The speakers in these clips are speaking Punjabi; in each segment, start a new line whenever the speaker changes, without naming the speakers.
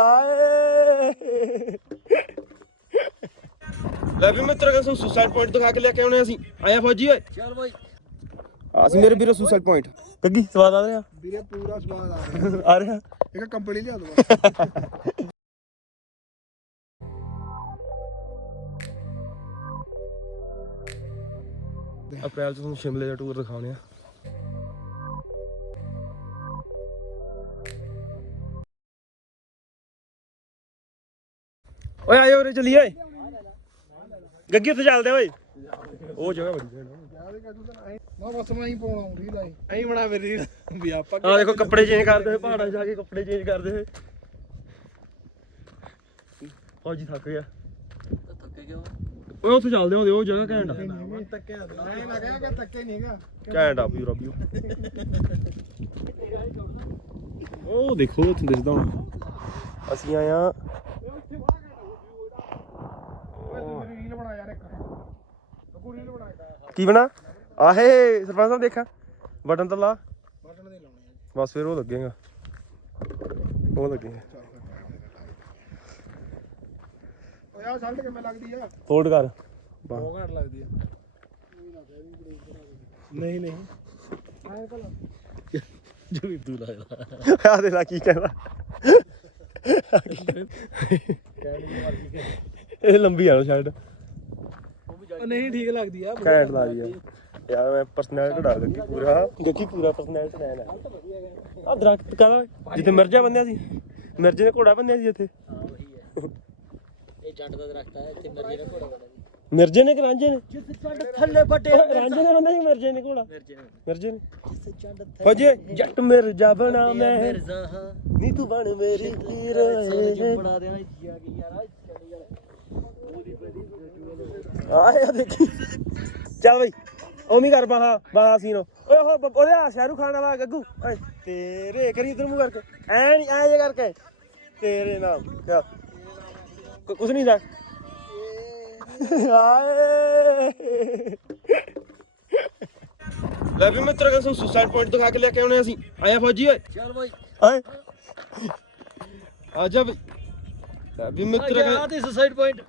ਆਏ। ਲੈ ਵੀ ਮਿੱਤਰ ਕਹਿੰਦਾ ਸੁਸਾਈਡ ਪੁਆਇੰਟ ਦਿਖਾ ਕੇ ਲੈ ਕੇ ਆਉਣੇ ਅਸੀਂ। ਆਇਆ ਫੌਜੀ ਓਏ।
ਚੱਲ ਬਾਈ।
ਆ ਅਸੀਂ ਮੇਰੇ ਵੀਰੋ ਸੁਸਾਈਡ ਪੁਆਇੰਟ ਕੱਗੀ ਸਵਾਦ ਆ ਰਿਹਾ?
ਵੀਰੇ ਪੂਰਾ ਸਵਾਦ ਆ ਰਿਹਾ।
ਆ ਰਿਹਾ?
ਇੱਕ ਕੰਪਨੀ ਲਿਆ ਦਵਾ।
ਅਪ੍ਰੈਲ ਚ ਤੁਹਾਨੂੰ ਸ਼ਿਮਲੇ ਦਾ ਟੂਰ ਦਿਖਾਉਣੇ ਆ। ਓਏ ਆਇਓ ਉਰੇ ਚੱਲੀਏ। ਓਏ ਗੱਗੀ ਉੱਥੇ ਚੱਲਦੇ ਓਏ। ਉਹ ਜਗ੍ਹਾ ਬੜੀ ਹੈ
ਨਾ। ਬਸ ਮੈਂ ਹੀ ਪਾਉਣਾ ਹੁੰਦੀ ਲਾਈ ਐਂ ਬਣਾ ਮੇਰੀ ਵੀ ਆਪਾਂ
ਆ ਦੇਖੋ ਕੱਪੜੇ ਚੇਂਜ ਕਰਦੇ ਹੋਏ ਪਹਾੜਾਂ 'ਚ ਜਾ ਕੇ ਕੱਪੜੇ ਚੇਂਜ ਕਰਦੇ ਹੋਏ। ਫੌਜੀ ਥੱਕ ਗਿਆ।
ਧੱਕੇ ਕਿਉਂ
ਓਏ ਉੱਥੇ ਚੱਲਦੇ ਆ ਉਹਦੇ ਉਹ ਜਗ੍ਹਾ ਘੈਂਟ ਆ।
ਧੱਕੇ ਐਂ ਲੱਗਿਆ ਕਿ ਧੱਕੇ ਨਹੀਂਗਾ
ਘੈਂਟ ਆ ਪੂਰਾ ਵੀਊ ਉਹ ਦੇਖੋ ਉੱਥੇ ਦਿਸਦਾ ਹੁਣ। ਅਸੀਂ ਆਇਆ
ਓਏ ਰੀਲ ਬਣਾ ਯਾਰ ਇੱਕ ਤੂੰ ਰੀਲ ਬਣਾ ਇੱਕ
ਕੀ ਬਣਾ? ਆਹੇ ਸਰਪੰਚ ਸਾਹਿਬ ਦੇਖਾਂ। ਬਟਨ ਤਾਂ ਲਾ।
ਬਟਨ ਦੇ ਲਾਉਣੇ
ਬਸ ਫਿਰ ਉਹ ਲੱਗੇਗਾ। ਉਹ ਲੱਗੇਗਾ।
ਓਏ ਆ ਸ਼ਰਟ ਕਿਵੇਂ ਲੱਗਦੀ ਆ?
ਹੋਲਡ ਕਰ। ਬਸ।
ਬਹੁਤ ਘੱਟ ਲੱਗਦੀ ਆ। ਨਹੀਂ ਨਹੀਂ। ਆਏ ਭਲਾ
ਜੋ ਵੀ ਤੂੰ ਲੱਗਦਾ
ਆ ਦੇ ਲਾ ਕੀ ਕਹਿੰਦਾ ਇਹ ਲੰਬੀ ਆ ਸ਼ਰਟ।
ਨਹੀਂ ਠੀਕ ਲੱਗਦੀ ਆ
ਘੈਂਟ ਲੱਗਦੀ ਆ। ਯਾਰ ਮੈਂ ਪਰਸਨੈਲਿਟੀ ਢਾ ਲੱਗੀ ਪੂਰਾ। ਗੱਗੀ ਪੂਰਾ ਪਰਸਨੈਲਿਟੀ ਲੈਣ ਆ ਆ ਦਰਖਤ ਕਾਹਦਾ ਜਿੱਥੇ ਮਿਰਜਾ ਬੰਨਿਆ ਸੀ। ਮਿਰਜੇ ਨੇ ਘੋੜਾ ਬੰਨਿਆ ਸੀ ਇੱਥੇ।
ਹਾਂ ਵਹੀ ਹੈ ਇਹ ਜੱਟ ਦਾ ਦਰਖਤ ਹੈ ਇੱਥੇ ਮਰਜ਼ੀ ਦਾ ਘੋੜਾ
ਮਿਰਜੇ ਨੇ ਕਿ ਰਾਂਝੇ ਨੇ?
ਜਿਸ ਚੰਡ ਥੱਲੇ ਵੱਡੇ
ਰਾਂਝੇ ਨੇ ਬੰਨਿਆ ਸੀ ਮਿਰਜੇ ਨੇ ਘੋੜਾ?
ਮਿਰਜੇ ਨੇ।
ਮਿਰਜੇ ਨੇ?
ਜਿਸ ਚੰਡ
ਫੌਜੀ ਜੱਟ ਮਿਰਜਾ ਬਣਾ ਮੈਂ।
ਮਿਰਜ਼ਾ ਹਾਂ।
ਨੀ ਤੂੰ ਬਣ ਮੇਰੀ
ਸਾਰੇ ਚੁੱਪ ਬਣਾ ਦੇਣਾ ਜੀ ਆ ਗਈ ਯਾਰ ਚੰਡੀਗੜ੍ਹ
ਆਏ ਆ ਦੇਖੀ। ਚੱਲ ਬਈ ਓਮੀ ਕਰ ਬਾਹਾ ਬਾਹਾ ਸੀਨੋ। ਓਏ ਬ- ਉਹਦੇ ਆ ਸ਼ਾਹਰੁਖ ਖਾਨ ਵਾਲਾ ਗੱਗੂ। ਓਏ ਤੇਰੇ ਕਰੀ ਇਧਰ ਮੂੰਹ ਕਰਕੇ। ਐ ਨਹੀਂ ਐ ਜੇ ਕਰਕੇ। ਤੇਰੇ ਨਾਮ ਚੱਲ। ਕੁ- ਕੁਛ ਨਹੀਂ ਦਾ ਆਏ। ਲੈ ਵੀ ਮਿੱਤਰ ਕਹਿੰਦਾ ਸੁਸਾਈਡ ਪੁਆਇੰਟ ਦਿਖਾ ਕੇ ਲੈ ਕੇ ਆਉਣੇ ਅਸੀਂ। ਆਇਆ ਫੌਜੀ ਓਏ।
ਚੱਲ ਬਾਈ।
ਆਏ। ਆ ਜਾ ਬਈ। ਲੈ ਵੀ ਮਿੱਤਰ
ਤੇ ਸੁਸਾਈਡ ਪੁਆਇੰਟ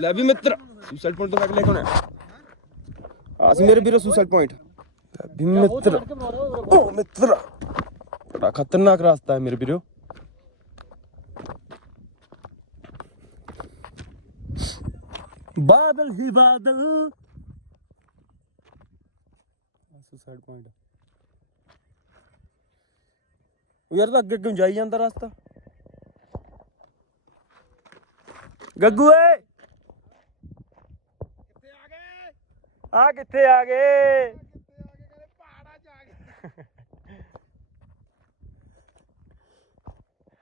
ਲੈ ਵੀ ਮਿੱਤਰ ਸੁਸਾਈਡ ਪੁਆਇੰਟ ਦਿਖਾ ਕੇ ਲੈ ਕੇ ਆਉਣਾ ਆ ਸੀ ਮੇਰੇ ਵੀਰੋ ਸੁਸਾਈਡ ਪੁਆਇੰਟ ਵੀ ਮਿੱਤਰ। ਓ ਮਿੱਤਰ। ਬੜਾ ਖਤਰਨਾਕ ਰਾਸਤਾ ਹੈ ਮੇਰੇ ਵੀਰੋ। ਬਾਦਲ ਹੀ ਬਾਦਲ। ਸੁਸਾਈਡ ਪੁਆਇੰਟ ਯਾਰ, ਤਾਂ ਅੱਗੇ ਅੱਗੇ ਜਾਈ ਜਾਂਦਾ ਰਸਤਾ? ਗੱਗੂ ਏ ਆ ਕਿੱਥੇ ਆ ਗਏ?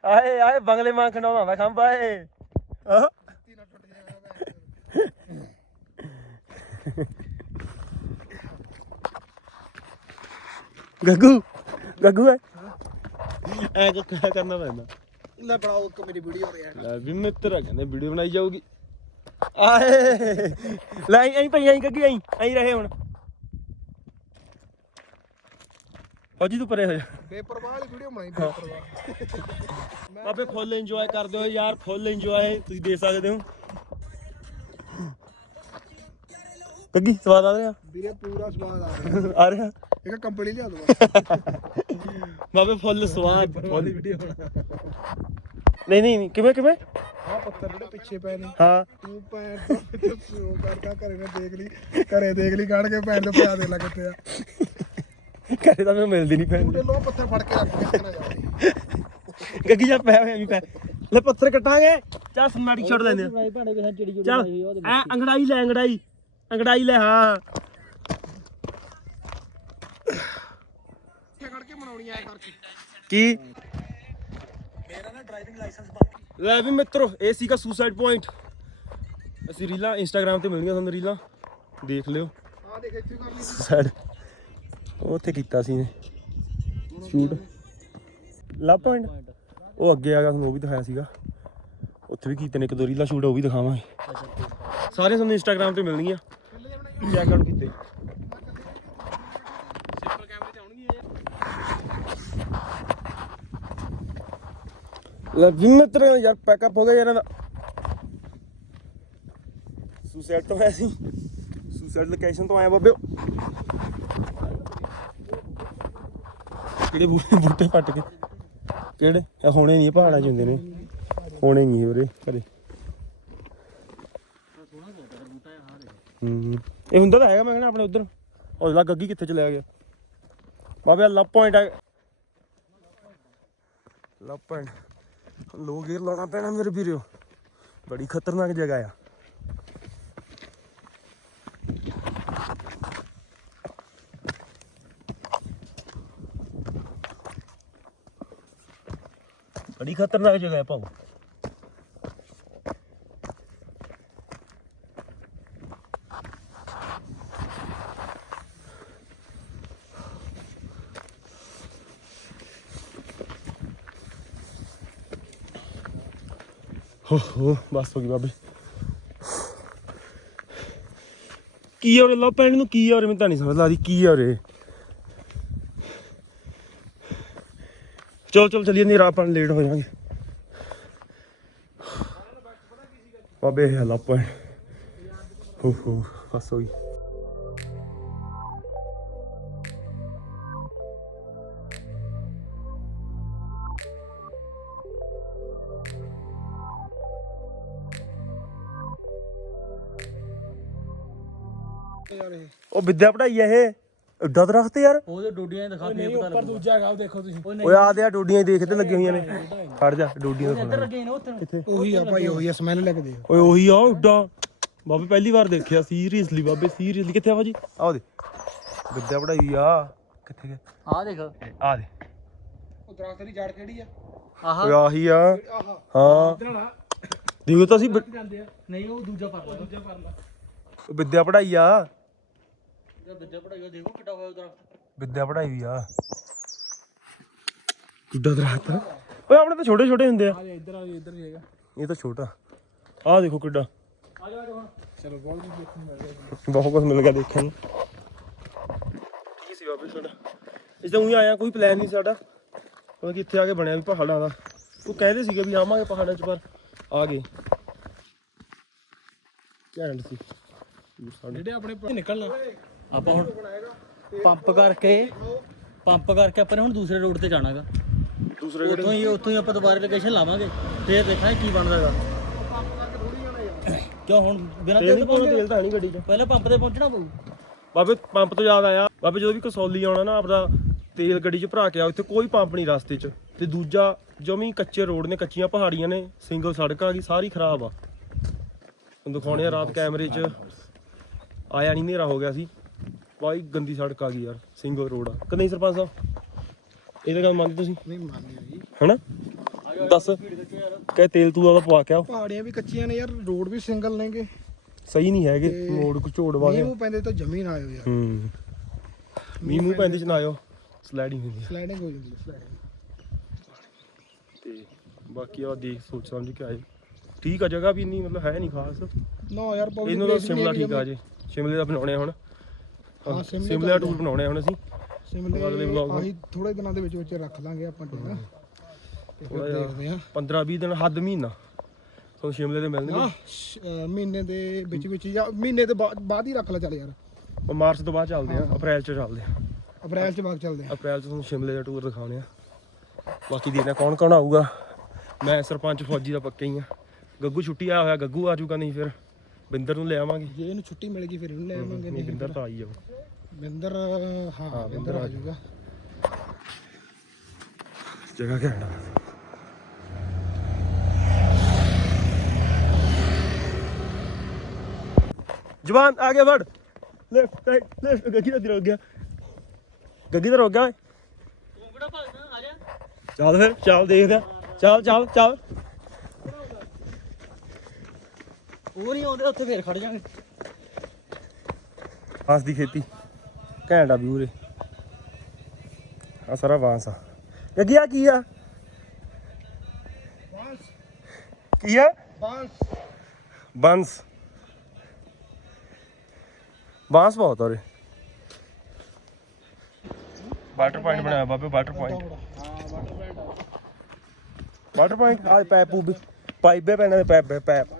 ਆਏ ਆਏ ਬੰਗਲੇ ਮਾਂ ਖੰਡਾਉਂਦਾ ਹੁੰਦਾ ਖੰਭਾ ਏ ਆਹ। ਗੱਗੂ ਗੱਗੂ ਐ ਕੋ ਕਰਨਾ ਪੈਂਦਾ?
ਲੈ ਬਣਾਓ ਇੱਕ ਮੇਰੀ ਵੀਡੀਓ ਯਾਰ।
ਲੈ ਵੀ ਮਿੱਤਰ ਕਹਿੰਦੇ ਵੀਡੀਓ ਬਣਾਈ ਜਾਊਗੀ। ਆਏ। ਲੈ ਐਂ ਪਈ ਐਂ ਗੱਗੀ ਐਂ ਐਂ ਰਹੇ ਹੁਣ। ਫੌਜੀ ਤੂੰ ਪਰੇ ਹੋ ਜਾ।
ਬੇਪਰਵਾਹ ਵਾਲੀ ਵੀਡੀਓ ਬਣਾਈ ਬੇਪਰਵਾਹ
ਆਪੇ ਫੁੱਲ ਇੰਜੋਏ ਕਰਦੇ ਹੋ ਯਾਰ ਫੁੱਲ ਇੰਜੋਏ ਤੁਸੀਂ ਦੇ ਸਕਦੇ ਹੋ। ਗੱਗੀ ਸਵਾਦ ਆ ਰਿਹਾ?
ਵੀਰੇ ਪੂਰਾ ਸਵਾਦ ਆ ਰਿਹਾ।
ਆ ਰਿਹਾ?
ਇੱਕ ਕੰਪਨੀ ਲਿਆ ਦਵਾ।
ਬਾਬੇ ਫੁੱਲ ਸਵਾਦ ਫੁੱਲ।
ਵੀਡੀਓ ਬਣਾ।
ਨਹੀਂ ਨਹੀਂ, ਕਿਵੇਂ ਕਿਵੇਂ?
ਆ ਪੱਥਰ ਜਿਹੜੇ ਪਿੱਛੇ ਪਏ ਨੇ।
ਹਾਂ।
ਤੂੰ ਭੈਣ ਤੋਂ ਸ਼ੋ ਕਰਦਾ ਘਰੇ ਨੇ ਦੇਖ ਲਈ ਘਰੇ ਦੇਖ ਲਈ ਕੱਢ ਕੇ ਭੈਣ ਦੇ ਪਿਆ ਦੇ ਲੱਗਦੇ ਆ
ਘਰੇ ਤਾਂ ਮੈਨੂੰ ਮਿਲਦੀ ਨਹੀਂ ਪੈਣ
ਤੇ ਲੋ ਪੱਥਰ ਫੜ ਕੇ ਰੱਖ ਕੇ ਨਾ ਜਾਵੇ
ਗੱਗੀ ਜਾ ਪਿਆ ਹੋਇਆ ਵੀ ਪੈ ਲੈ ਪੱਥਰ ਕੱਟਾਂਗੇ। ਚੱਲ ਸਮਾੜੀ ਛੱਡ ਦਿੰਦੇ ਆ।
ਭਾਈ ਭਾਣੇ ਕਿਸਾਂ ਚਿੜੀ ਚੁੜੀ
ਚੱਲ
ਹੋਈ ਉਹਦੇ
ਐ ਅੰਗੜਾਈ ਲੈ ਅੰਗੜਾਈ। ਅੰਗੜਾਈ ਲੈ ਹਾਂ।
ਕੇ ਬਣਾਉਣੀ ਆ ਕਰਕੇ।
ਕੀ? ਮੇਰਾ ਨਾ ਡਰਾਈਵਿੰਗ ਲਾਇਸੈਂਸ ਲੈ ਵੀ ਮਿੱਤਰੋ ਇਹ ਸੀਗਾ ਸੁਸਾਈਡ ਪੁਆਇੰਟ ਅਸੀਂ ਰੀਲਾਂ ਇੰਸਟਾਗ੍ਰam ਤੇ ਮਿਲਣਗੀਆਂ ਤੁਹਾਨੂੰ ਰੀਲਾਂ। ਦੇਖ ਲਿਓ।
ਆ ਦੇਖ ਇੱਥੇ ਕਰ ਲਈ
ਸੁਸਾਈਡ ਉੱਥੇ ਕੀਤਾ ਸੀ ਨੇ ਸ਼ੂਟ ਲਵ ਪੁਆਇੰਟ ਉਹ ਅੱਗੇ ਆ ਗਿਆ ਤੁਹਾਨੂੰ ਉਹ ਵੀ ਦਿਖਾਇਆ ਸੀਗਾ। ਉੱਥੇ ਵੀ ਕੀਤੇ ਨੇ ਇੱਕ ਦੋ ਰੀਲਾਂ ਸ਼ੂਟ ਉਹ ਵੀ ਦਿਖਾਵਾਂਗੇ। ਸਾਰੇ ਤੁਹਾਨੂੰ ਇੰਸਟਾਗ੍ਰam ਤੇ ਮਿਲਣਗੀਆਂ। ਚੈੱਕ ਆਊਟ ਕੀਤੇ। ਲੈ ਵੀ ਯਾਰ ਪੈਕਅਪ ਹੋ ਗਿਆ ਯਾਰ ਇਹਦਾ ਸੁਸਾਈਡ ਤੋਂ ਆਇਆ ਸੀ। ਸੁਸਾਈਡ ਲੋਕੇਸ਼ਨ ਤੋਂ ਆਇਆ ਬਾਬਿਓ ਕਿਹੜੇ ਬੂਟੇ ਬੂਟੇ ਪੱਟ ਕੇ ਕਿਹੜੇ? ਇਹ ਹੋਣੇ ਨਹੀਂ ਪਹਾੜਾਂ 'ਚ ਹੁੰਦੇ ਨੇ। ਹੋਣੇ ਨਹੀਂ ਉਰੇ, ਘਰੇ। ਹੂੰ। ਇਹ ਹੁੰਦਾ ਤਾਂ ਹੈਗਾ, ਮੈਂ ਕਹਿੰਦਾ ਆਪਣੇ ਉਧਰ। ਉਹ ਗੱਗੀ ਕਿੱਥੇ ਚਲਿਆ ਗਿਆ। ਬਾਬੇ ਆਹ ਪੁਆਇੰਟ ਆ। ਲਾ ਪੁਆਇੰਟ ਲੋ ਗੇਅਰ ਲਾਉਣਾ ਪੈਣਾ ਮੇਰੇ ਵੀਰੋ। ਬੜੀ ਖਤਰਨਾਕ ਜਗ੍ਹਾ ਆ। ਬੜੀ ਖਤਰਨਾਕ ਜਗ੍ਹਾ ਹੈ ਭਾਉ। ਹੋ ਹੋ, ਬਸ ਹੋ ਗਈ ਬਾਬੇ। ਕੀ ਆ ਉਰੇ ਲਾ ਪੈਣ ਨੂੰ? ਕੀ ਆ ਉਰੇ? ਮੈਨੂੰ ਤਾਂ ਨਹੀਂ ਸਮਝ ਲਾਦੀ ਕੀ ਆ ਉਰੇ? ਚਲ ਚਲ, ਚਲੀਏ ਨਹੀਂ ਰਾਹ ਪਾਣ ਲੇਟ ਹੋ ਜਾਵਾਂਗੇ। ਬਾਬੇ, ਇਹ ਲਾ ਪੈਣ ਹੋ ਹੋ, ਬਸ ਹੋ
ਯਾਰ ਇਹ
ਉਹ ਵਿਦਿਆ ਪੜਾਈ ਆ ਇਹ? ਏਡਾ ਦਰਖਤ ਯਾਰ।
ਉਹਦੇ ਡੋਡੀਆਂ ਦਿਖਾ ਕੇ ਪਤਾ
ਉੱਪਰ ਦੂਜਾ ਹੈਗਾ ਉਹ ਦੇਖੋ ਤੁਸੀਂ।
ਓਏ ਆ ਦੇ ਆ ਡੋਡੀਆਂ ਹੀ ਦੇਖਦੇ ਲੱਗੀ ਹੋਈਆਂ ਨੇ। ਖੜ ਜਾ ਡੋਡੀਆਂ ਦਾ
ਇੱਧਰ ਲੱਗੇ ਨੇ ਉੱਥੇ ਨੂੰ।
ਕਿੱਥੇ?
ਉਹੀ ਆ ਭਾਈ ਉਹੀ ਆ ਸਮੈਲ ਲੈ ਕੇ ਦੇਖੋ।
ਓਏ ਉਹੀ ਆ ਏਡਾ ਬਾਬੇ ਪਹਿਲੀ ਵਾਰ ਦੇਖਿਆ ਸੀਰੀਅਸਲੀ ਬਾਬੇ ਸੀਰੀਅਸਲੀ ਕਿੱਥੇ ਆ ਭਾਜੀ ਆਹ ਦੇ ਵਿਦਿਆ ਪੜਾਈ ਆ। ਕਿੱਥੇ ਗਿਆ?
ਆਹ ਦੇਖ।
ਆ ਦੇ
ਉਹ ਦਰਖਤ ਦੀ ਜੜ ਕਿਹੜੀ ਆ?
ਆਹ।
ਓਏ ਆਹੀ ਆ।
ਆਹਾ।
ਹਾਂ। ਦੇਖੋ ਤਾਂ ਅਸੀਂ
ਆ।
ਨਹੀਂ ਉਹ ਦੂਜਾ ਪਰ
ਦੂਜਾ ਪਰਲਾ।
ਵਿਦਿਆ ਪੜਾਈ ਆ।
ਵਿੱਦਿਆ ਪੜਾਈ ਦੇਖੋ ਕਿੱਡਾ ਹੋਇਆ ਉਧਰ
ਵਿਦਿਆ ਪੜਾਈ ਵੀ ਆ। ਕਿੱਡਾ ਦਰਖਤ ਆ। ਓਏ ਆਪਣੇ ਤਾਂ ਛੋਟੇ ਛੋਟੇ ਹੁੰਦੇ ਆ।
ਆ ਜਾ ਇੱਧਰ ਆ ਜਾ ਇੱਧਰ ਹੀ ਹੈਗਾ।
ਇਹ ਤਾਂ ਛੋਟਾ। ਆਹ ਦੇਖੋ ਕਿੱਡਾ।
ਆ ਜਾ ਹੁਣ ਚਲੋ ਬਹੁਤ ਜੀ ਦੇਖਣ ਨੂੰ ਮਿਲ
ਬਹੁਤ ਕੁਝ ਮਿਲ ਗਿਆ ਦੇਖਣ ਨੂੰ। ਕੀ ਸੀ ਬਾਬੇ ਸਾਡਾ? ਇਸ ਤਾਂ ਉਹੀ ਆਇਆ ਕੋਈ ਪਲਾਨ ਨਹੀਂ ਸਾਡਾ। ਉਹ ਕਿ ਇੱਥੇ ਆ ਕੇ ਬਣਿਆ ਵੀ ਪਹਾੜਾਂ ਦਾ। ਉਹ ਕਹਿੰਦੇ ਸੀਗੇ ਵੀ ਆਵਾਂਗੇ ਪਹਾੜਾਂ 'ਚ ਪਰ ਆ ਗਏ। ਘੈਂਟ ਸੀ।
ਜਿਹੜੇ ਆਪਣੇ ਨਿਕਲਣਾ।
ਆਪਾਂ ਹੁਣ ਪੰਪ ਕਰਕੇ ਪੰਪ ਕਰਕੇ ਆਪਾਂ ਨੇ ਹੁਣ ਦੂਸਰੇ ਰੋਡ ਤੇ ਜਾਣਾਗਾ
ਦੂਸਰੇ
ਉੱਥੋਂ ਹੀ ਉੱਥੋਂ ਹੀ ਆਪਾਂ ਦੁਬਾਰਾ ਲੋਕੇਸ਼ਨ ਲਾਵਾਂਗੇ। ਫੇਰ ਦੇਖਾਂਗੇ ਕੀ ਬਣਦਾਗਾ ਕਿਉਂ ਹੁਣ ਬਿਨਾਂ
ਤੇਲ
ਤੇਲ ਤੋਂ
ਨਹੀਂ ਗੱਡੀ 'ਚ।
ਪਹਿਲਾਂ ਪੰਪ ਤੇ ਪਹੁੰਚਣਾ ਪਊ।
ਬਾਬੇ ਪੰਪ ਤੋਂ ਯਾਦ ਆਇਆ। ਬਾਬੇ ਜਦੋਂ ਵੀ ਕਸੌਲੀ ਆਉਣਾ ਨਾ ਆਪਦਾ ਤੇਲ ਗੱਡੀ 'ਚ ਭਰਾ ਕੇ ਆਓ ਇੱਥੇ ਕੋਈ ਪੰਪ ਨਹੀਂ ਰਸਤੇ 'ਚ। ਤੇ ਦੂਜਾ ਜਮੀ ਕੱਚੇ ਰੋਡ ਨੇ ਕੱਚੀਆਂ ਪਹਾੜੀਆਂ ਨੇ ਸਿੰਗਲ ਸੜਕ ਆ ਗਈ ਸਾਰੀ ਖਰਾਬ ਆ। ਦਿਖਾਉਣੇ ਆ ਰਾਤ ਕੈਮਰੇ 'ਚ। ਆਇਆ ਨਹੀਂ ਹਨੇਰਾ ਹੋ ਗਿਆ ਸੀ। ਬਾਈ ਗੰਦੀ ਸੜਕ ਆ ਗਈ ਯਾਰ ਸਿੰਗਲ ਰੋਡ ਆ। ਕਿ ਨਹੀਂ ਸਰਪੰਚ ਸਾਹਿਬ? ਇਹਦੇ ਗੱਲ ਮੰਨਦੇ ਤੁਸੀਂ?
ਨਹੀਂ ਮੰਨਦੇ ਜੀ।
ਹਨਾ? ਦੱਸ ਕਹੇ ਤੇਲ ਤੂੰ ਆਪਦਾ ਪਵਾ ਕੇ ਆਓ।
ਪਹਾੜੀਆਂ ਵੀ ਕੱਚੀਆਂ ਨੇ ਯਾਰ ਰੋਡ ਵੀ ਸਿੰਗਲ ਨੇਗੇ।
ਸਹੀ ਨਹੀਂ ਹੈਗੇ ਮੋੜ ਕੋ ਝੋੜ ਵਾਲੇ
ਮੂੰਹ ਪੈਂਦੇ ਤਾਂ ਜਮੀਨ ਆਇਓ ਯਾਰ।
ਹੂੰ। ਮੀਂਹ ਮੂੰਹ ਪੈਂਦੇ ਚ ਨਾ ਆਇਓ ਸਲਾਈਡਿੰਗ ਹੁੰਦੀ ਆ।
ਸਲਾਈਡਿੰਗ ਹੋ ਜਾਂਦੀ ਹੈ ਸਲਾਈਡਿੰਗ
ਤੇ ਬਾਕੀ ਆ ਦੇਖ ਸੋਚ ਸਮਝ ਕੇ ਆਏ। ਠੀਕ ਆ ਜਗ੍ਹਾ ਵੀ ਨਹੀਂ ਮਤਲਬ ਹੈ ਨਹੀਂ ਖਾਸ।
ਨਾ ਯਾਰ
ਇਹਨੂੰ ਤਾਂ ਸ਼ਿਮਲਾ ਠੀਕ ਆ ਜੇ। ਸ਼ਿਮਲੇ ਦਾ ਬਣਾਉਣੇ ਹੁਣ।
ਹਾਂ, ਸ਼ਿਮਲੇ
ਸ਼ਿਮਲੇ ਦਾ
ਚੱਲਦੇ
ਟੂਰ ਬਣਾਉਣੇ ਹੁਣ ਅਸੀਂ।
ਸਿਮਲੇ
ਅਗਲੇ vlog
ਆਹੀ ਥੋੜੇ ਦਿਨਾਂ ਦੇ ਵਿੱਚ ਵਿੱਚ ਰੱਖ ਲਾਂਗੇ ਆਪਾਂ ਟੂਰ ਤੇ ਫਿਰ
ਥੋੜ੍ਹਾ ਜਿਹਾ।
ਦੇਖਦੇ ਆ
15 20 ਦਿਨ ਹੱਦ ਮਹੀਨਾ। ਤੁਹਾਨੂੰ ਸ਼ਿਮਲੇ ਦੇ ਮਿਲਣਗੇ।
ਨਾ ਮਹੀਨੇ ਦੇ ਵਿੱਚ ਵਿੱਚ ਜਾਂ ਮਹੀਨੇ ਦੇ ਬਾ- ਬਾਅਦ ਹੀ ਰੱਖ ਲੈ ਚੱਲ ਯਾਰ।
ਉਹ ਮਾਰਚ ਤੋਂ ਬਾਅਦ ਚੱਲਦੇ ਆ ਅਪ੍ਰੈਲ ਚ ਚੱਲਦੇ ਆ
ਅਪ੍ਰੈਲ ਚ ਬਾਅਦ ਚੱਲਦੇ ਆ
ਅਪ੍ਰੈਲ ਚ ਤੁਹਾਨੂੰ ਸ਼ਿਮਲੇ ਦਾ ਟੂਰ ਦਿਖਾਉਣੇ ਆ। ਬਾਕੀ ਦੇਖਦੇ ਆ ਕੌਣ ਕੌਣ ਆਊਗਾ। ਮੈਂ ਸਰਪੰਚ ਫੌਜੀ ਦਾ ਪੱਕਾ ਹੀ ਆ। ਗੱਗੂ ਛੁੱਟੀ ਆਇਆ ਹੋਇਆ ਗੱਗੂ ਆ ਜਾਊਗਾ ਨਹੀਂ ਫਿਰ। ਬਿੰਦਰ ਨੂੰ ਲੈ ਆਵਾਂਗੇ
ਜੇ ਇਹਨੂੰ ਛੁੱਟੀ ਮਿਲ ਗਈ ਫਿਰ ਇਹਨੂੰ ਲੈ ਆਵਾਂਗੇ
ਨਹੀਂ ਬਿੰਦਰ ਤਾਂ ਆਈ ਜਾਊ
ਬਿੰਦਰ ਹਾਂ ਬਿੰਦਰ ਆ ਜਾਊਗਾ।
ਜਗ੍ਹਾ ਘੈਂਟ ਜਵਾਨ ਆ ਗਿਆ ਵੜ। ਲੈਫਟ ਰਾਈਟ ਲੈਫਟ ਗੱਗੀ ਦਾ ਰੁਕ ਗਿਆ। ਗੱਗੀ ਦਾ ਰੁਕ ਗਿਆ ਓਏ।
ਤੂੰ ਕਿਹੜਾ ਭਗਦਾ ਆ ਜਾ।
ਚੱਲ ਫਿਰ ਚੱਲ ਦੇਖਦੇ ਆ। ਚੱਲ ਚੱਲ ਚੱਲ।
ਉਹ ਨਹੀਂ ਆਉਂਦੇ ਉੱਥੇ ਫੇਰ ਖੜ ਜਾਾਂਗੇ।
ਬਾਂਸ ਦੀ ਖੇਤੀ। ਘੈਂਟ ਆ ਵੀ ਉਰੇ। ਆ ਸਾਰਾ ਬਾਂਸ ਆ। ਗੱਗੀ ਆ ਕੀ ਆ? ਕੀ ਆ?
ਬਾਂਸ।
ਬਾਂਸ। ਬਾਂਸ ਬਹੁਤ ਉਰੇ। ਵਾਟਰ ਪੁਆਇੰਟ ਬਣਾਇਆ ਬਾਬੇ ਵਾਟਰ ਪੁਆਇੰਟ
ਹਾਂ ਵਾਟਰ ਬੈਂਡ
ਵਾਟਰ ਪੁਆਇੰਟ ਆ ਪਾਈਪ ਵੀ ਪੈਣਾ ਤੇ ਪੈਪ ਪੈਪ।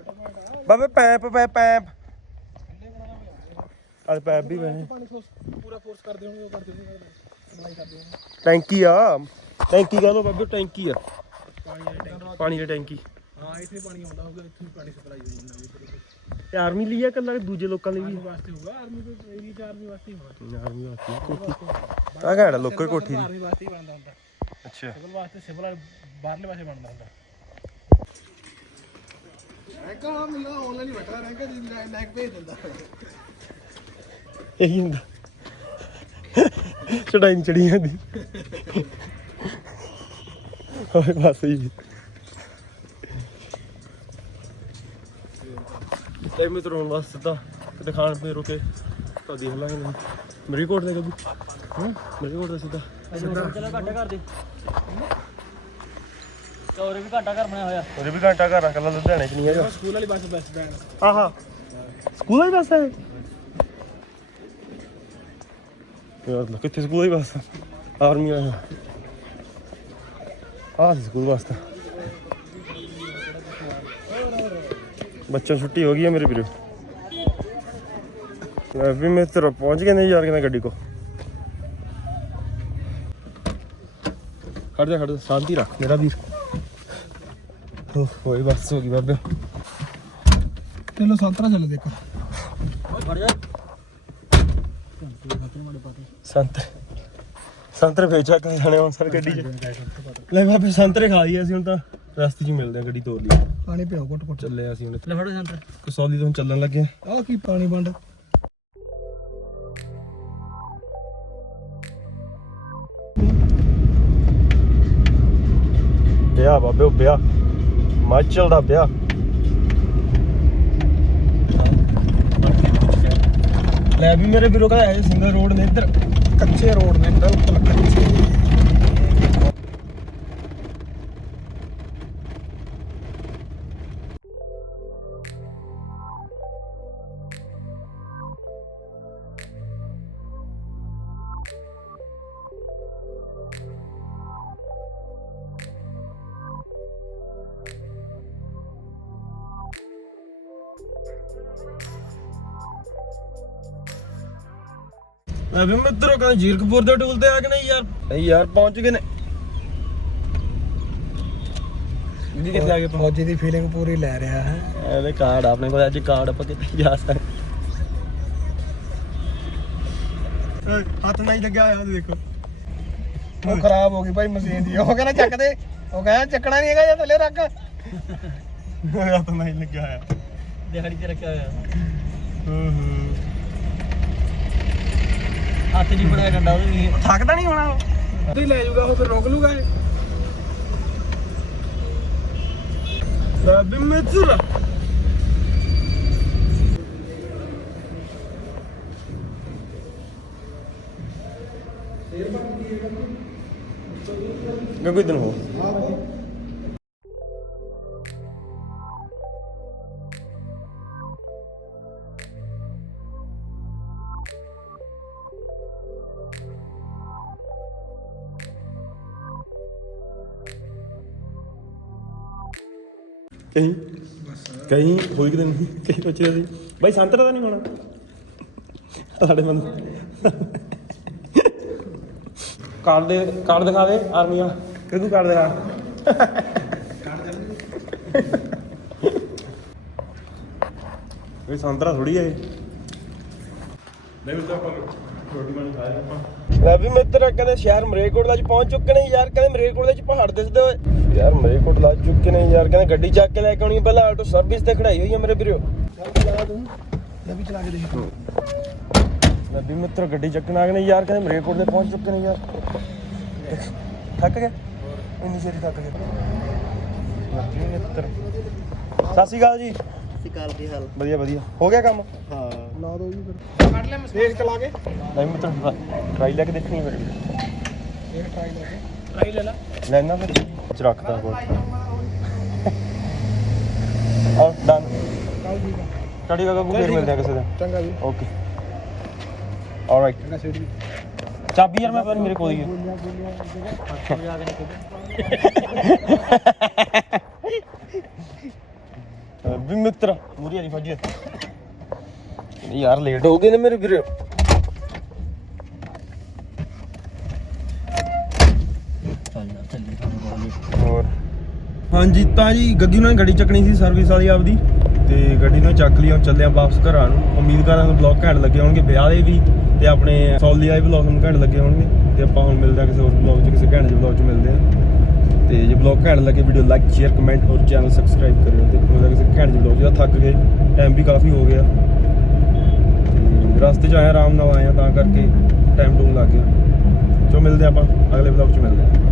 ਬਾਬੇ ਪੈਪ ਪੈਪ ਪੈਪ। ਆ ਪੈਪ ਵੀ ਪਾਣੀ
ਫੋਰਸ ਪੂਰਾ ਫੋਰਸ ਕਰਦੇ ਹੋਣਗੇ ਉਹ ਕਰਦੇ ਹੋਣਗੇ ਸਪਲਾਈ ਕਰਦੇ ਹੋਣਗੇ
ਟੈਂਕੀ ਆ। ਟੈਂਕੀ ਕਹ ਲੋ ਬਾਬੇ ਟੈਂਕੀ ਆ।
ਪਾਣੀ
ਦੀ ਟੈਂਕੀ।
ਹਾਂ ਇੱਥੇ ਪਾਣੀ ਆਉਂਦਾ ਹੋਊਗਾ ਇੱਥੇ ਵੀ ਪਾਣੀ ਸਪਲਾਈ ਹੋ ਜਾਂਦਾ ਹੋਊਗਾ
ਇਹ ਆਰਮੀ ਲਈ ਆ ਕੱਲਾ ਦੂਜੇ ਲੋਕਾਂ ਲਈ ਵੀ?
ਆਰਮੀ ਵਾਸਤੇ ਹੋਊਗਾ ਆਰਮੀ ਦੇ ਏਰੀਆ ਚ ਆਰਮੀ ਵਾਸਤੇ ਹੋਣਾ
ਆਰਮੀ ਵਾਸਤੇ ਕੋਠੀ ਆ ਘੈਂਟ ਲੋਕੋ ਕੋਠੀ ਦੀ।
ਆਰਮੀ ਵਾਸਤੇ ਹੀ ਬਣਦਾ ਹੁੰਦਾ।
ਅੱਛਾ।
ਸਿਵਲ ਵਾਸਤੇ ਸਿਵਲ ਬਾਹਰਲੇ ਪਾਸੇ ਬਣਦਾ ਹੁੰਦਾ। ਰੈਂਕਾ ਆ ਮਿਲਦਾ ਆਨਲਾਈਨ ਹੀ ਬੈਠਾ ਰੈਂਕਾ ਜੀ ਲੈ ਕੇ ਭੇਜ ਦਿੰਦਾ।
ਇਹੀ ਹੁੰਦਾ। ਚੜਾਈ ਚੜੀ ਜਾਂਦੀ ਹੋਏ ਬਸ ਹੀ ਤੇ ਮਿੱਤਰ ਬਸ ਸਿੱਧਾ ਖਾਣ ਪੀਣ ਰੁਕੇ। ਤਾਂ ਦੇਖ ਲਾਂਗੇ ਨਹੀਂ ਮੇਰੀ ਕੋਟ ਦੇ ਕਬੂ ਹਾਂ ਮੇਰੀ ਕੋਟ ਦਾ ਸਿੱਧਾ
ਚਲੋ ਘੰਟਾ ਘਰ ਦੇ। ਚੌਰੇ ਵੀ ਘੰਟਾ ਘਰ ਬਣਿਆ ਹੋਇਆ।
ਉਹਦੇ ਵੀ ਘੰਟਾ ਘਰ ਕੱਲਾ ਲੁਧਿਆਣੇ ਚ ਨਹੀਂ ਹੈਗਾ।
ਸਕੂਲ ਵਾਲੀ ਬੱਸ ਬੈਸਟ ਬੈਂਡ।
ਆਹਾ ਸਕੂਲ ਦੀ ਬੱਸ ਹੈ ਯਾਰ ਲੈ ਕਿੱਥੇ ਸਕੂਲ ਦੀ ਬੱਸ ਆਰਮੀ ਆ ਆਹ ਸੀ ਸਕੂਲ ਬੱਸ ਤਾਂ। ਬੱਚਾ ਛੁੱਟੀ ਹੋ ਗਈ ਹੈ ਮੇਰੇ ਵੀਰੋ। ਮੈਂ ਵੀ ਮਿੱਤਰ ਪਹੁੰਚ ਗਏ ਨੇ ਯਾਰ ਕਿਨਾਂ ਗੱਡੀ ਕੋ ਖੜ ਜਾ ਖੜ ਜਾ ਸ਼ਾਂਤੀ ਰੱਖ। ਮੇਰਾ ਵੀਰ। ਹੋਈ ਬੱਸ ਹੋ ਗਈ ਬਾਬੇ।
ਚਲੋ ਸੰਤਰਾ ਚੱਲ ਦੇਖੋ।
ਸੰਤਰੇ ਸੰਤਰੇ ਵੇਚਾ ਕਰ ਜਾਣੇ ਹੁਣ ਸਰ ਗੱਡੀ 'ਚ। ਲੈ ਬਾਬੇ ਸੰਤਰੇ ਖਾ ਲਈਏ ਅਸੀਂ ਹੁਣ ਤਾਂ। ਰਸਤੇ 'ਚ ਹੀ ਮਿਲਦੇ ਆ ਗੱਡੀ ਤੋਰ ਲਈ।
ਪਾਣੀ ਪਿਓ ਘੁੱਟ ਘੁੱਟ।
ਚੱਲੇ ਆ ਅਸੀਂ ਹੁਣ
ਲੈ ਫੜੋ ਸੰਤਰਾ।
ਕਸੌਲੀ ਤੋਂ ਚੱਲਣ ਲੱਗੇ ਆ।
ਕੀ ਪਾਣੀ ਵੰਡ?
ਵਿਆਹ ਬਾਬੇ ਉਹ ਵਿਆਹ ਹਿਮਾਚਲ ਦਾ ਵਿਆਹ ਲੈ ਵੀ ਮੇਰੇ ਵੀਰੋ ਕਹਿੰਦਾ ਇਹ ਸਿੰਗਲ ਰੋਡ ਨੇ ਇੱਧਰ।
ਕੱਚੇ ਰੋਡ ਨੇ ਬਿਲਕੁਲ ਕੱਚੇ।
ਲੈ ਵੀ ਮਿੱਤਰੋ ਕਹਿੰਦਾ ਜੀਰਕਪੁਰ ਦੇ ਟੂਲ ਤੇ ਆ ਕੇ ਨਹੀਂ ਯਾਰ? ਨਹੀਂ ਯਾਰ ਪਹੁੰਚ ਗਏ ਨੇ। ਜੀ ਕਿੱਥੇ ਆ ਗਏ
ਫੌਜੀ ਦੀ ਫੀਲਿੰਗ ਪੂਰੀ ਲੈ ਰਿਹਾ ਹੈ।
ਇਹਦੇ ਕਾਰਡ ਆਪਣੇ ਕੋਲ ਅੱਜ ਕਾਰਡ ਆਪਾਂ ਕਿੱਥੇ ਜਾ ਸਕਦੇ? ਹੱਥ ਨਹੀਂ ਲੱਗਿਆ ਹੋਇਆ ਉਹ ਦੇਖੋ।
ਉਹ ਖਰਾਬ ਹੋ ਗਈ ਭਾਈ ਮਸ਼ੀਨ ਦੀ। ਉਹ ਕਹਿੰਦਾ ਚੱਕ ਦੇ। ਉਹ ਕਹਿੰਦਾ ਚੱਕਣਾ ਨਹੀਂ ਹੈਗਾ ਜਾਂ ਥੱਲੇ ਰੱਖ।
ਹੱਥ ਨਹੀਂ ਲੱਗਿਆ ਹੋਇਆ।
ਦਿਹਾੜੀ ਤੇ ਰੱਖਿਆ ਹੋਇਆ।
ਹੂੰ ਹੂੰ।
ਹੱਥ ਨਹੀਂ ਫੜਿਆ ਡੰਡਾ ਉਹਦੇ ਵੀ
ਥੱਕਦਾ ਨਹੀਂ ਹੋਣਾ ਉਹ?
ਤੇ ਲੈ ਜਾਊਗਾ ਉਹ ਫਿਰ ਰੋਕ ਲੂਗਾ ਇਹ?
ਰੱਬ ਮਿੱਤਰ ਕੋਈ ਦਿਨ ਹੋ ਕਹੀਂ? ਕਹੀਂ? ਹੋਈ ਕਿਤੇ ਨਹੀਂ? ਕਹੀਂ ਪੁੱਛਿਆ ਸੀ? ਬਾਈ ਸੰਤਰਾ ਤਾਂ ਨਹੀਂ ਹੋਣਾ। ਸਾਡੇ ਬੰਦੇ। ਕਾਰਡ ਦੇ ਕਾਰਡ ਦਿਖਾ ਦੇ ਆਰਮੀ ਆ ਕਿਹਨੂੰ ਕਾਰਡ ਦਿਖਾ? ਇਹ ਸੰਤਰਾ ਥੋੜੀ ਹੈ ਨਹੀਂ ਮਿੱਤਰ ਆਪਾਂ ਰੋਟੀ ਪਾਣੀ ਖਾ ਰਹੇ ਆਪਾਂ। ਲੈ ਵੀ ਮਿੱਤਰ ਕਹਿੰਦੇ ਸ਼ਹਿਰ ਮਰੇਕੋਟ ਦਾ ਅੱਜ ਪਹੁੰਚ ਚੁੱਕੇ ਨੇ ਯਾਰ ਕਹਿੰਦੇ ਮਰੇਕੋਟ ਦੇ ਵਿੱਚ ਪਹਾੜ ਦਿਸਦੇ ਹੋਏ ਯਾਰ ਮਰੇਕੋਟ ਲਾ ਚੁੱਕੇ ਨੇ ਯਾਰ ਕਹਿੰਦੇ ਗੱਡੀ ਚੱਕ ਕੇ ਲੈ ਕੇ ਆਉਣੀ ਪਹਿਲਾਂ ਆਟੋ ਸਰਵਿਸ ਤੇ ਖੜਾਈ ਹੋਈ ਹੈ ਮੇਰੇ ਵੀਰੋ।
ਲੈ ਵੀ ਚਲਾ ਕੇ ਦੇਖ।
ਲੈ ਵੀ ਮਿੱਤਰ ਗੱਡੀ ਚੱਕਣ ਆ ਗਏ ਨੇ ਯਾਰ ਕਹਿੰਦੇ ਮਰੇਕੋਟ ਦੇ ਪਹੁੰਚ ਚੁੱਕੇ ਨੇ ਯਾਰ। ਥੱਕ ਗਏ? ਇੰਨੀ ਛੇਤੀ ਥੱਕ ਮਿੱਤਰ। ਸਤਿ ਸ਼੍ਰੀ ਅਕਾਲ ਜੀ।
ਸਿਕਾਲ ਦੀ ਹਾਲ।
ਵਧੀਆ ਵਧੀਆ। ਹੋ ਗਿਆ ਕੰਮ?
ਹਾਂ।
ਲਾ ਦੋ ਜੀ ਫਿਰ। ਕੱਢ ਲੈ ਦੇਖ ਚਲਾ ਕੇ।
ਲੈ ਵੀ ਮਿੱਤਰ ਟਰਾਈ ਲੈ ਕੇ ਦੇਖਣੀ ਮੇਰੇ ਵੀਰੋ
ਇਹ ਟਰਾਈ ਲੈ ਕੇ। ਟਰਾਈ ਲੈ ਲੈ।
ਲੈਣਾ ਫਿਰ। ਚ ਰੱਖਦਾ ਕੋਲ ਔਰ ਡਨ
ਕੱਲ ਠੀਕ ਆ।
ਸਟੱਡੀ ਕਾ ਫਿਰ ਮਿਲਦੇ ਆ ਕਿਸੇ ਦਿਨ।
ਚੰਗਾ ਜੀ।
ਓਕੇ। ਆਲਰਾਈਟ
ਚੰਗਾ ਸੇਠ ਜੀ।
ਚਾਬੀ ਯਾਰ ਮੈਂ ਪਰ ਮੇਰੇ ਕੋਲ ਹੀ ਹੈ
ਜਾ ਕੇ ਨਿਕਲ
ਵੀ ਮਿੱਤਰ ਮੂਰੀ ਵਾਲੀ ਫੌਜੀ ਯਾਰ ਲੇਟ ਹੋ ਗਏ ਨੇ ਮੇਰੇ ਵੀਰੇ। ਹੋਰ? ਹਾਂਜੀ ਤਾਂ ਜੀ ਗੱਗੀ ਉਹਨਾਂ ਨੇ ਗੱਡੀ ਚੱਕਣੀ ਸੀ ਸਰਵਿਸ ਵਾਲੀ ਆਪਦੀ। ਤੇ ਗੱਡੀ ਨੂੰ ਚੱਕ ਲਈ ਹੁਣ ਚੱਲੇ ਆ ਵਾਪਸ ਘਰਾਂ ਨੂੰ। ਉਮੀਦ ਕਰਾਂ ਤੁਹਾਨੂੰ ਬਲੌਗ ਘੈਂਟ ਲੱਗੇ ਹੋਣਗੇ ਵਿਆਹ ਦੇ ਵੀ ਤੇ ਆਪਣੇ ਸੌਲੀ ਵਾਲੇ ਬਲੌਗ ਨੂੰ ਘੈਂਟ ਲੱਗੇ ਹੋਣਗੇ। ਤੇ ਆਪਾਂ ਹੁਣ ਮਿਲਦੇ ਆ ਕਿਸੇ ਹੋਰ ਬਲੌਗ 'ਚ ਕਿਸੇ ਘੈਂਟ ਜਿਹੇ ਬਲੌਗ 'ਚ ਮਿਲਦੇ ਆ। ਤੇ ਜੇ ਬਲੌਗ ਘੈਂਟ ਲੱਗੇ ਵੀਡੀਓ ਲਾਈਕ ਸ਼ੇਅਰ ਕਮੈਂਟ ਔਰ ਚੈਨਲ ਸਬਸਕ੍ਰਾਈਬ ਕਰਿਓ ਤੇ ਮਿਲਦੇ ਆ ਕਿਸੇ ਘੈਂਟ ਜਿਹੇ ਬਲੌਗ 'ਚ ਥੱਕ ਗਏ ਟਾਈਮ ਵੀ ਕਾਫੀ ਹੋ ਗਿਆ। ਤੇ ਰਸਤੇ 'ਚ ਆਇਆ ਆਰਾਮ ਨਾਲ ਆਇਆ ਤਾਂ ਕਰਕੇ ਟਾਈਮ ਟੂਮ ਲੱਗ ਗਿਆ। ਚਲੋ ਮਿਲਦੇ ਆ ਆਪਾਂ, ਅਗਲੇ ਬਲੌਗ 'ਚ ਮਿਲਦੇ ਆ